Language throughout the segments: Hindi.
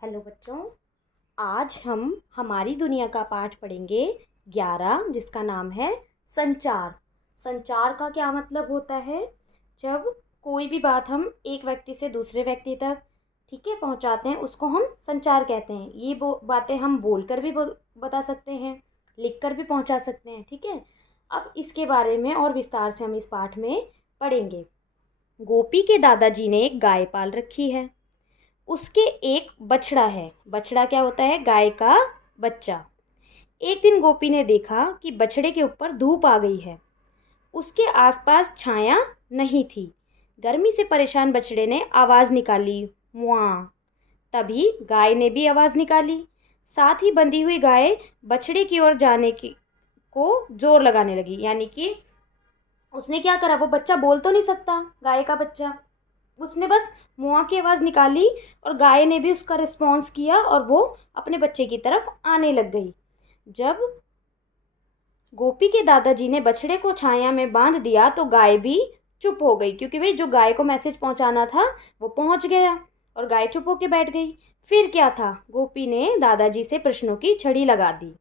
हेलो बच्चों। आज हम हमारी दुनिया का पाठ पढ़ेंगे 11, जिसका नाम है संचार। संचार का क्या मतलब होता है? जब कोई भी बात हम एक व्यक्ति से दूसरे व्यक्ति तक ठीक है पहुंचाते हैं, उसको हम संचार कहते हैं। ये बातें हम बोलकर भी बता सकते हैं, लिखकर भी पहुंचा सकते हैं। ठीक है, अब इसके बारे में और विस्तार से हम इस पाठ में पढ़ेंगे। गोपी के दादाजी ने एक गाय पाल रखी है। उसके एक बछड़ा है। बछड़ा क्या होता है? गाय का बच्चा। एक दिन गोपी ने देखा कि बछड़े के ऊपर धूप आ गई है। उसके आसपास छाया नहीं थी। गर्मी से परेशान बछड़े ने आवाज़ निकाली, मुआ। तभी गाय ने भी आवाज़ निकाली। साथ ही बंधी हुई गाय बछड़े की ओर जाने की को जोर लगाने लगी। यानी कि उसने क्या करा, वो बच्चा बोल तो नहीं सकता, गाय का बच्चा, उसने बस मुआ की आवाज़ निकाली और गाय ने भी उसका रिस्पॉन्स किया और वो अपने बच्चे की तरफ आने लग गई। जब गोपी के दादाजी ने बछड़े को छाया में बांध दिया तो गाय भी चुप हो गई, क्योंकि भाई जो गाय को मैसेज पहुंचाना था वो पहुंच गया और गाय चुप होकर बैठ गई। फिर क्या था? गोपी ने दादाजी से प्रश्नों की छड़ी लगा दी।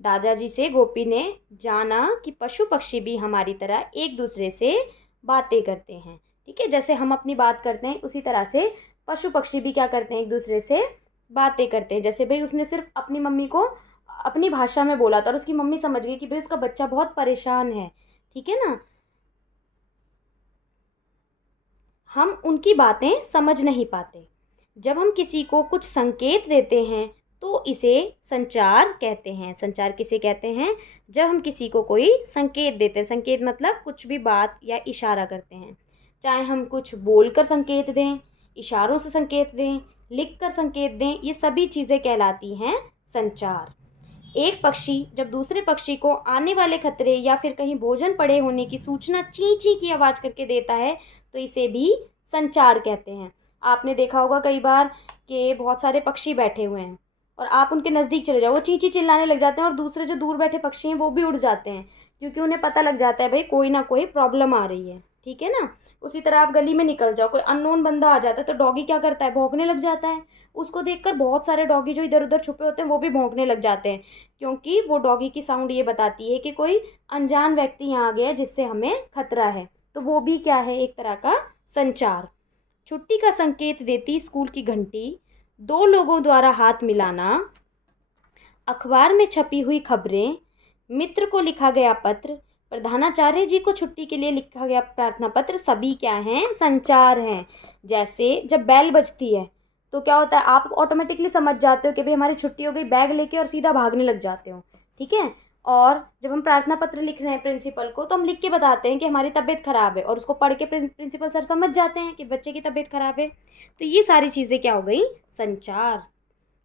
दादाजी से गोपी ने जाना कि पशु पक्षी भी हमारी तरह एक दूसरे से बातें करते हैं। ठीक है, जैसे हम अपनी बात करते हैं उसी तरह से पशु पक्षी भी क्या करते हैं, एक दूसरे से बातें करते हैं। जैसे भाई उसने सिर्फ अपनी मम्मी को अपनी भाषा में बोला था और उसकी मम्मी समझ गई कि भाई उसका बच्चा बहुत परेशान है। ठीक है ना, हम उनकी बातें समझ नहीं पाते। जब हम किसी को कुछ संकेत देते हैं तो इसे संचार कहते हैं। संचार किसे कहते हैं? जब हम किसी को कोई संकेत देते हैं। संकेत मतलब कुछ भी बात या इशारा करते हैं। चाहे हम कुछ बोलकर संकेत दें, इशारों से संकेत दें, लिख कर संकेत दें, ये सभी चीज़ें कहलाती हैं संचार। एक पक्षी जब दूसरे पक्षी को आने वाले खतरे या फिर कहीं भोजन पड़े होने की सूचना ची ची की आवाज़ करके देता है तो इसे भी संचार कहते हैं। आपने देखा होगा कई बार कि बहुत सारे पक्षी बैठे हुए हैं और आप उनके नज़दीक चले जाओ, वो ची ची चिल्लाने लग जाते हैं और दूसरे जो दूर बैठे पक्षी हैं वो भी उड़ जाते हैं, क्योंकि उन्हें पता लग जाता है भाई कोई ना कोई प्रॉब्लम आ रही है। ठीक है ना, उसी तरह आप गली में निकल जाओ, कोई अननोन बंदा आ जाता है तो डॉगी क्या करता है, भौंकने लग जाता है। उसको देखकर बहुत सारे डॉगी जो इधर उधर छुपे होते हैं वो भी भौंकने लग जाते हैं, क्योंकि वो डॉगी की साउंड ये बताती है कि कोई अनजान व्यक्ति यहाँ आ गया है जिससे हमें खतरा है। तो वो भी क्या है, एक तरह का संचार। छुट्टी का संकेत देती स्कूल की घंटी, दो लोगों द्वारा हाथ मिलाना, अखबार में छपी हुई खबरें, मित्र को लिखा गया पत्र, प्रधानाचार्य जी को छुट्टी के लिए लिखा गया प्रार्थना पत्र, सभी क्या हैं, संचार हैं। जैसे जब बेल बजती है तो क्या होता है, आप ऑटोमेटिकली समझ जाते हो कि भाई हमारी छुट्टी हो गई, बैग लेके और सीधा भागने लग जाते हो। ठीक है, और जब हम प्रार्थना पत्र लिख रहे हैं प्रिंसिपल को तो हम लिख के बताते हैं कि हमारी तबीयत खराब है, और उसको पढ़ के प्रिंसिपल सर समझ जाते हैं कि बच्चे की तबीयत खराब है। तो ये सारी चीज़ें क्या हो गई, संचार।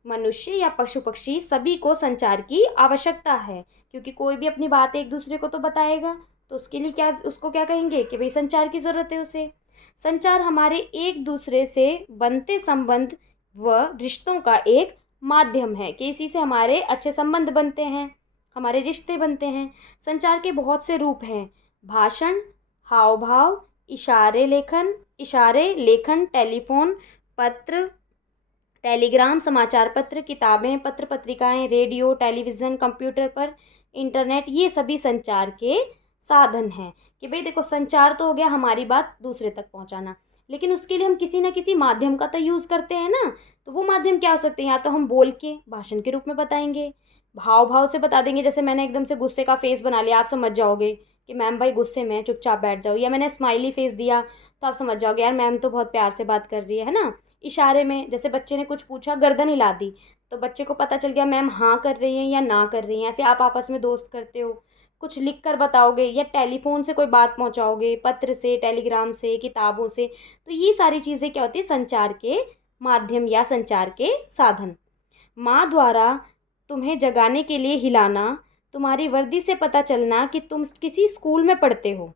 मनुष्य या पशु पक्षी सभी को संचार की आवश्यकता है, क्योंकि कोई भी अपनी बात एक दूसरे को तो बताएगा, तो उसके लिए क्या, उसको क्या कहेंगे कि भाई संचार की ज़रूरत है उसे। संचार हमारे एक दूसरे से बनते संबंध व रिश्तों का एक माध्यम है, कि इसी से हमारे अच्छे संबंध बनते हैं, हमारे रिश्ते बनते हैं। संचार के बहुत से रूप हैं: भाषण, हाव भाव, इशारे लेखन, टेलीफोन, पत्र, टेलीग्राम, समाचार पत्र, किताबें, पत्र पत्रिकाएं, रेडियो, टेलीविज़न, कंप्यूटर पर इंटरनेट, ये सभी संचार के साधन हैं। कि भाई देखो, संचार तो हो गया हमारी बात दूसरे तक पहुंचाना, लेकिन उसके लिए हम किसी ना किसी माध्यम का तो यूज़ करते हैं ना। तो वो माध्यम क्या हो सकते हैं? या तो हम बोल के भाषण के रूप में बताएंगे, भाव भाव से बता देंगे, जैसे मैंने एकदम से गुस्से का फेस बना लिया, आप समझ जाओगे कि मैम भाई गुस्से में, चुपचाप बैठ जाओ। या मैंने स्माइली फेस दिया तो आप समझ जाओगे यार मैम तो बहुत प्यार से बात कर रही है ना। इशारे में, जैसे बच्चे ने कुछ पूछा, गर्दन हिला दी, तो बच्चे को पता चल गया मैम हाँ कर रही हैं या ना कर रही हैं। ऐसे आप आपस में दोस्त करते हो, कुछ लिख कर बताओगे या टेलीफोन से कोई बात पहुंचाओगे, पत्र से, टेलीग्राम से, किताबों से। तो ये सारी चीज़ें क्या होती है, संचार के माध्यम या संचार के साधन। माँ द्वारा तुम्हें जगाने के लिए हिलाना, तुम्हारी वर्दी से पता चलना कि तुम किसी स्कूल में पढ़ते हो,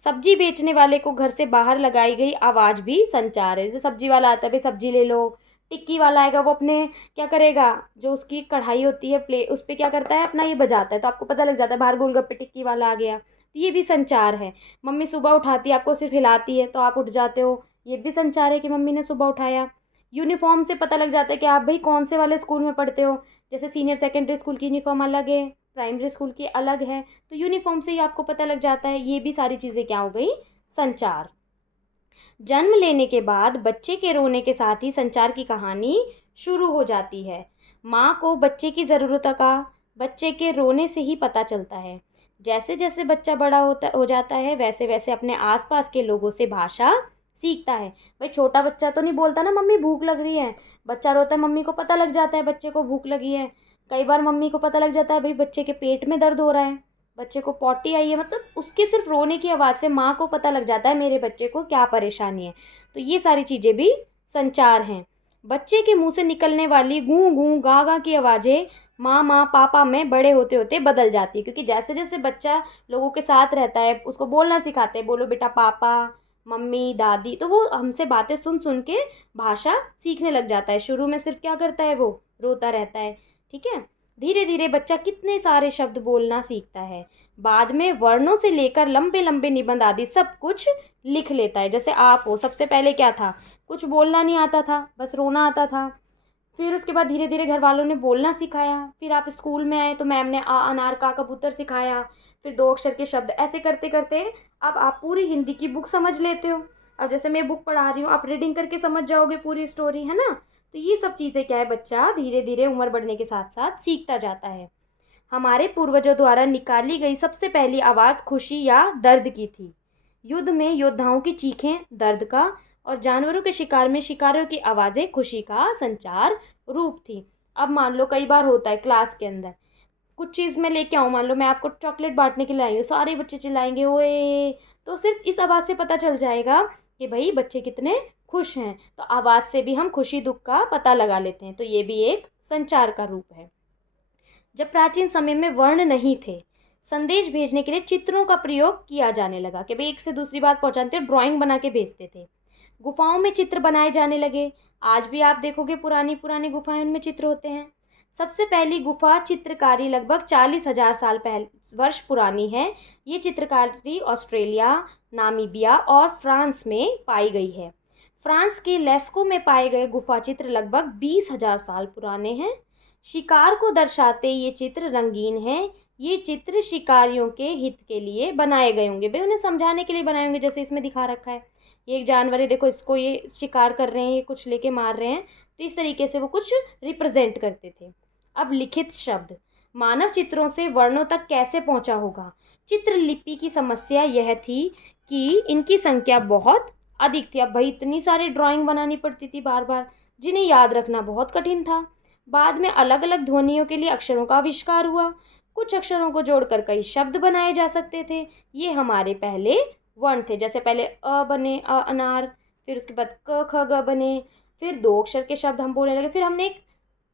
सब्जी बेचने वाले को घर से बाहर लगाई गई आवाज़ भी संचार है। जैसे सब्जी वाला आता है, भाई सब्जी ले लो, टिक्की वाला आएगा, वो अपने क्या करेगा, जो उसकी कढ़ाई होती है प्ले, उस पर क्या करता है, अपना ये बजाता है, तो आपको पता लग जाता है बाहर गोलगप्पे टिक्की वाला आ गया। तो ये भी संचार है। मम्मी सुबह उठाती है, आपको सिर्फ हिलाती है तो आप उठ जाते हो, ये भी संचार है कि मम्मी ने सुबह उठाया। यूनिफॉर्म से पता लग जाता है कि आप भाई कौन से वाले स्कूल में पढ़ते हो। जैसे सीनियर सेकेंडरी स्कूल की यूनिफॉर्म अलग है, प्राइमरी स्कूल की अलग है, तो यूनिफॉर्म से ही आपको पता लग जाता है। ये भी सारी चीज़ें क्या हो गई, संचार। जन्म लेने के बाद बच्चे के रोने के साथ ही संचार की कहानी शुरू हो जाती है। माँ को बच्चे की ज़रूरतों का बच्चे के रोने से ही पता चलता है। जैसे जैसे बच्चा बड़ा हो जाता है, वैसे वैसे अपने आसपास के लोगों से भाषा सीखता है। भाई छोटा बच्चा तो नहीं बोलता ना मम्मी भूख लग रही है, बच्चा रोता है, मम्मी को पता लग जाता है बच्चे को भूख लगी है। कई बार मम्मी को पता लग जाता है भाई बच्चे के पेट में दर्द हो रहा है, बच्चे को पॉटी आई है, मतलब उसके सिर्फ रोने की आवाज़ से माँ को पता लग जाता है मेरे बच्चे को क्या परेशानी है। तो ये सारी चीज़ें भी संचार हैं। बच्चे के मुंह से निकलने वाली गूं गूं गा गा की आवाज़ें माँ माँ पापा में बड़े होते होते बदल जाती है, क्योंकि जैसे जैसे बच्चा लोगों के साथ रहता है उसको बोलना सिखाते हैं, बोलो बेटा पापा मम्मी दादी, तो वो हमसे बातें सुन सुन के भाषा सीखने लग जाता है। शुरू में सिर्फ क्या करता है, वो रोता रहता है, ठीक है। धीरे धीरे बच्चा कितने सारे शब्द बोलना सीखता है। बाद में वर्णों से लेकर लंबे लंबे निबंध आदि सब कुछ लिख लेता है। जैसे आप हो, सबसे पहले क्या था, कुछ बोलना नहीं आता था, बस रोना आता था। फिर उसके बाद धीरे धीरे घर वालों ने बोलना सिखाया, फिर आप स्कूल में आए तो मैम ने आ अनार का कबूतर सिखाया, फिर दो अक्षर के शब्द, ऐसे करते करते अब आप पूरी हिंदी की बुक समझ लेते हो। अब जैसे मैं बुक पढ़ा रही हूँ, आप रीडिंग करके समझ जाओगे पूरी स्टोरी, है ना। तो ये सब चीज़ें क्या है, बच्चा धीरे धीरे उम्र बढ़ने के साथ साथ सीखता जाता है। हमारे पूर्वजों द्वारा निकाली गई सबसे पहली आवाज़ खुशी या दर्द की थी। युद्ध में योद्धाओं की चीखें दर्द का, और जानवरों के शिकार में शिकारियों की आवाज़ें खुशी का संचार रूप थी। अब मान लो कई बार होता है क्लास के अंदर कुछ चीज़ मैं लेके आऊँ, मान लो मैं आपको चॉकलेट बांटने के लिए आई हूँ, सारे बच्चे चिल्लाएंगे ओए, तो सिर्फ इस आवाज़ से पता चल जाएगा कि भाई बच्चे कितने खुश हैं। तो आवाज़ से भी हम खुशी दुख का पता लगा लेते हैं, तो ये भी एक संचार का रूप है। जब प्राचीन समय में वर्ण नहीं थे, संदेश भेजने के लिए चित्रों का प्रयोग किया जाने लगा कि भाई एक से दूसरी बात पहुंचाते, ड्राइंग बना के भेजते थे। गुफाओं में चित्र बनाए जाने लगे। आज भी आप देखोगे पुरानी पुरानी गुफाएं, उनमें चित्र होते हैं। सबसे पहली गुफा चित्रकारी लगभग 40,000 साल पहले वर्ष पुरानी है। ये चित्रकारी ऑस्ट्रेलिया, नामीबिया और फ्रांस में पाई गई है। फ्रांस के लेस्को में पाए गए गुफा चित्र लगभग 20,000 साल पुराने हैं। शिकार को दर्शाते ये चित्र रंगीन हैं। ये चित्र शिकारियों के हित के लिए बनाए गए होंगे, भाई उन्हें समझाने के लिए बनाए होंगे। जैसे इसमें दिखा रखा है, ये एक जानवर है, देखो इसको ये शिकार कर रहे हैं, ये कुछ लेके मार रहे हैं, तो इस तरीके से वो कुछ रिप्रेजेंट करते थे। अब लिखित शब्द मानव चित्रों से वर्णों तक कैसे पहुंचा होगा। चित्रलिपि की समस्या यह थी कि इनकी संख्या बहुत अधिक थी। अब भाई इतनी सारी ड्राइंग बनानी पड़ती थी बार बार, जिन्हें याद रखना बहुत कठिन था। बाद में अलग अलग ध्वनियों के लिए अक्षरों का आविष्कार हुआ। कुछ अक्षरों को जोड़कर कई शब्द बनाए जा सकते थे। ये हमारे पहले वर्ण थे। जैसे पहले अ बने, अ अनार, फिर उसके बाद क ख ग बने, फिर दो अक्षर के शब्द हम बोलने लगे, फिर हमने एक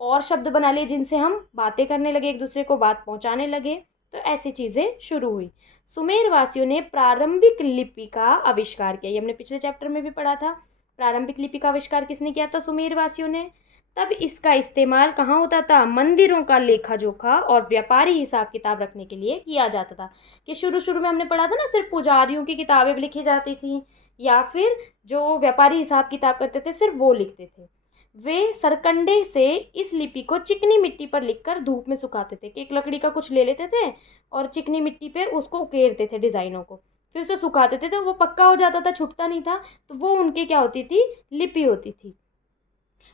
और शब्द बना लिए जिनसे हम बातें करने लगे, एक दूसरे को बात पहुंचाने लगे। तो ऐसी चीज़ें शुरू हुई। सुमेर वासियों ने प्रारंभिक लिपि का आविष्कार किया। ये हमने पिछले चैप्टर में भी पढ़ा था। प्रारंभिक लिपि का आविष्कार किसने किया था, सुमेर वासियों ने। तब इसका इस्तेमाल कहाँ होता था, मंदिरों का लेखा जोखा और व्यापारी हिसाब किताब रखने के लिए किया जाता था। कि शुरू शुरू में हमने पढ़ा था ना, सिर्फ पुजारियों की किताबें लिखी जाती थी, या फिर जो व्यापारी हिसाब किताब करते थे सिर्फ वो लिखते थे। वे सरकंडे से इस लिपि को चिकनी मिट्टी पर लिखकर धूप में सुखाते थे। कि एक लकड़ी का कुछ ले लेते थे और चिकनी मिट्टी पे उसको उकेरते थे डिज़ाइनों को, फिर उसे सुखाते थे, तो वो पक्का हो जाता था, छूटता नहीं था। तो वो उनके क्या होती थी, लिपि होती थी।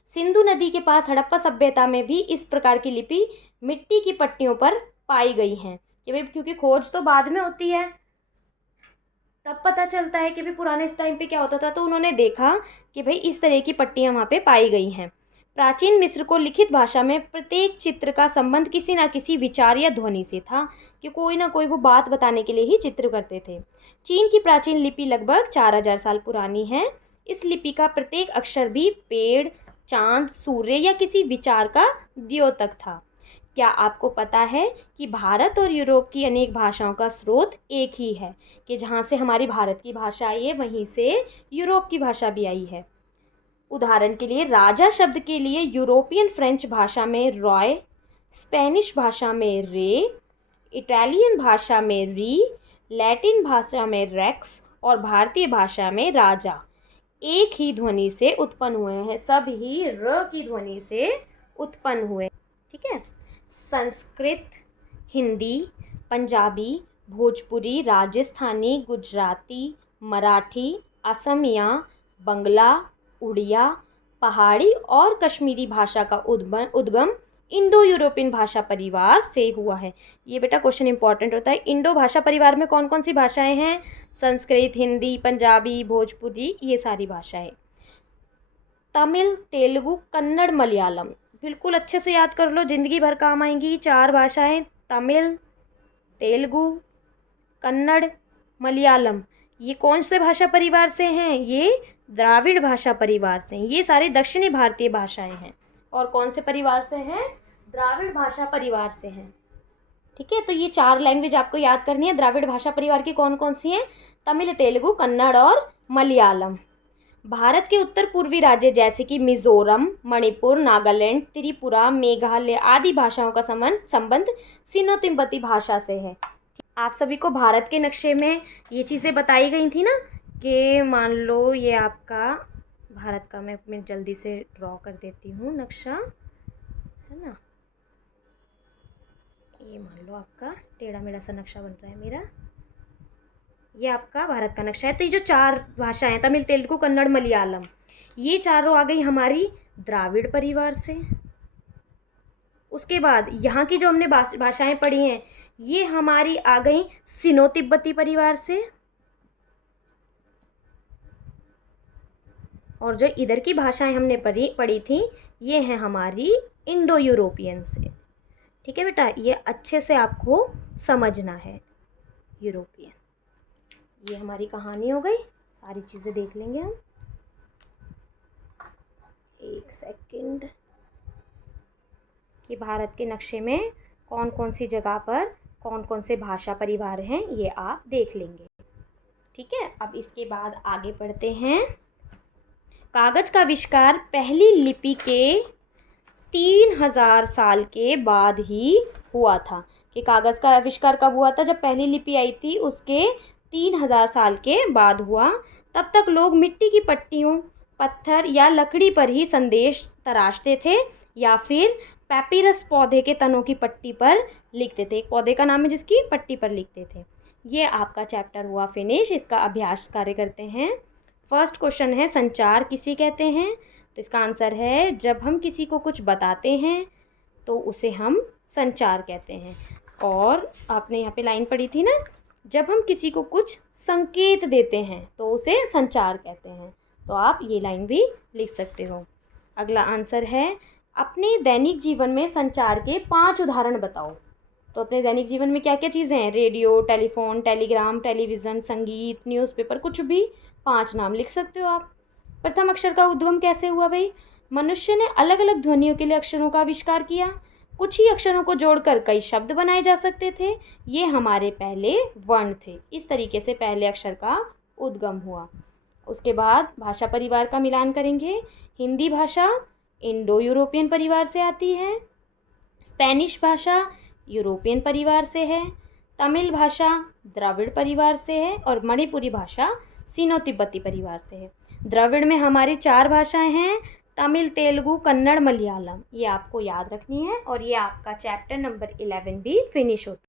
सिंधु नदी के पास हड़प्पा सभ्यता में भी इस प्रकार की लिपि मिट्टी की पट्टियों पर पाई गई हैं। कि भाई क्योंकि खोज तो बाद में होती है, तब पता चलता है कि भाई पुराने इस टाइम पे क्या होता था। तो उन्होंने देखा कि भाई इस तरह की पट्टियाँ वहाँ पे पाई गई हैं। प्राचीन मिस्र को लिखित भाषा में प्रत्येक चित्र का संबंध किसी न किसी विचार या ध्वनि से था, कि कोई ना कोई वो बात बताने के लिए ही चित्र करते थे। चीन की प्राचीन लिपि लगभग 4,000 साल पुरानी है। इस लिपि का प्रत्येक अक्षर भी पेड़, चांद, सूर्य या किसी विचार का द्योतक था। क्या आपको पता है कि भारत और यूरोप की अनेक भाषाओं का स्रोत एक ही है। कि जहाँ से हमारी भारत की भाषा आई है वहीं से यूरोप की भाषा भी आई है। उदाहरण के लिए राजा शब्द के लिए यूरोपियन फ्रेंच भाषा में रॉय, स्पेनिश भाषा में रे, इटालियन भाषा में री, लैटिन भाषा में रेक्स और भारतीय भाषा में राजा, एक ही ध्वनि से उत्पन्न हुए हैं, सब ही र की ध्वनि से उत्पन्न हुए। ठीक है। संस्कृत, हिंदी, पंजाबी, भोजपुरी, राजस्थानी, गुजराती, मराठी, असमिया, बंगला, उड़िया, पहाड़ी और कश्मीरी भाषा का उद्गम इंडो यूरोपियन भाषा परिवार से हुआ है। ये बेटा क्वेश्चन इंपॉर्टेंट होता है। इंडो भाषा परिवार में कौन कौन सी भाषाएं हैं? संस्कृत, हिंदी, पंजाबी, भोजपुरी, ये सारी भाषाएं। तमिल, तेलुगु, कन्नड़, मलयालम, बिल्कुल अच्छे से याद कर लो, जिंदगी भर काम आएंगी। 4 भाषाएं, तमिल, तेलुगु, कन्नड़, मलयालम। ये कौन से भाषा परिवार से हैं? ये द्राविड़ भाषा परिवार से हैं। ये सारे दक्षिणी भारतीय भाषाएं हैं। और कौन से परिवार से हैं? द्राविड़ भाषा परिवार से हैं। ठीक है। तो ये 4 लैंग्वेज आपको याद करनी है। द्राविड़ भाषा परिवार की कौन कौन सी हैं? तमिल, तेलुगु, कन्नड़ और मलयालम। भारत के उत्तर पूर्वी राज्य जैसे कि मिजोरम, मणिपुर, नागालैंड, त्रिपुरा, मेघालय आदि भाषाओं का संबंध सिनो तिब्बती भाषा से है। आप सभी को भारत के नक्शे में ये चीज़ें बताई गई थी ना, कि मान लो ये आपका भारत का, मैं जल्दी से ड्रॉ कर देती हूँ नक्शा, है ना। ये मान लो आपका टेढ़ा मेढ़ा सा नक्शा बन रहा है मेरा, ये आपका भारत का नक्शा है। तो ये जो 4 भाषाएं, तमिल, तेलुगु, कन्नड़, मलयालम, ये चारों आ गई हमारी द्राविड़ परिवार से। उसके बाद यहाँ की जो हमने भाषाएं पढ़ी हैं, ये हमारी आ गई सिनो तिब्बती परिवार से। और जो इधर की भाषाएं हमने पढ़ी थी, ये हैं हमारी इंडो यूरोपियन से। ठीक है बेटा, ये अच्छे से आपको समझना है। यूरोपियन, ये हमारी कहानी हो गई। सारी चीज़ें देख लेंगे हम। एक सेकंड, कि भारत के नक्शे में कौन कौन सी जगह पर कौन कौन से भाषा परिवार हैं, ये आप देख लेंगे। ठीक है। अब इसके बाद आगे बढ़ते हैं। कागज का आविष्कार पहली लिपि के 3000 साल के बाद ही हुआ था। कि कागज़ का आविष्कार कब हुआ था? जब पहली लिपि आई थी, उसके 3000 साल के बाद हुआ। तब तक लोग मिट्टी की पट्टियों, पत्थर या लकड़ी पर ही संदेश तराशते थे, या फिर पैपिरस पौधे के तनों की पट्टी पर लिखते थे। एक पौधे का नाम है जिसकी पट्टी पर लिखते थे। ये आपका चैप्टर हुआ फिनिश। इसका अभ्यास कार्य करते हैं। फर्स्ट क्वेश्चन है, संचार किसे कहते हैं? तो इसका आंसर है, जब हम किसी को कुछ बताते हैं तो उसे हम संचार कहते हैं। और आपने यहाँ पे लाइन पढ़ी थी ना, जब हम किसी को कुछ संकेत देते हैं तो उसे संचार कहते हैं। तो आप ये लाइन भी लिख सकते हो। अगला आंसर है, अपने दैनिक जीवन में संचार के 5 उदाहरण बताओ। तो अपने दैनिक जीवन में क्या क्या चीज़ें हैं? रेडियो, टेलीफोन, टेलीग्राम, टेलीविज़न, संगीत, न्यूज़पेपर, कुछ भी 5 नाम लिख सकते हो आप। प्रथम अक्षर का उद्गम कैसे हुआ भाई? मनुष्य ने अलग अलग ध्वनियों के लिए अक्षरों का आविष्कार किया। कुछ ही अक्षरों को जोड़कर कई शब्द बनाए जा सकते थे। ये हमारे पहले वर्ण थे। इस तरीके से पहले अक्षर का उद्गम हुआ। उसके बाद भाषा परिवार का मिलान करेंगे। हिंदी भाषा इंडो यूरोपियन परिवार से आती है। स्पेनिश भाषा यूरोपियन परिवार से है। तमिल भाषा द्रविड़ परिवार से है। और मणिपुरी भाषा सिनो तिब्बती परिवार से है। द्रविड़ में हमारी 4 भाषाएं हैं, तमिल, तेलुगु, कन्नड़, मलयालम। ये आपको याद रखनी है। और ये आपका चैप्टर नंबर 11 भी फिनिश होता है।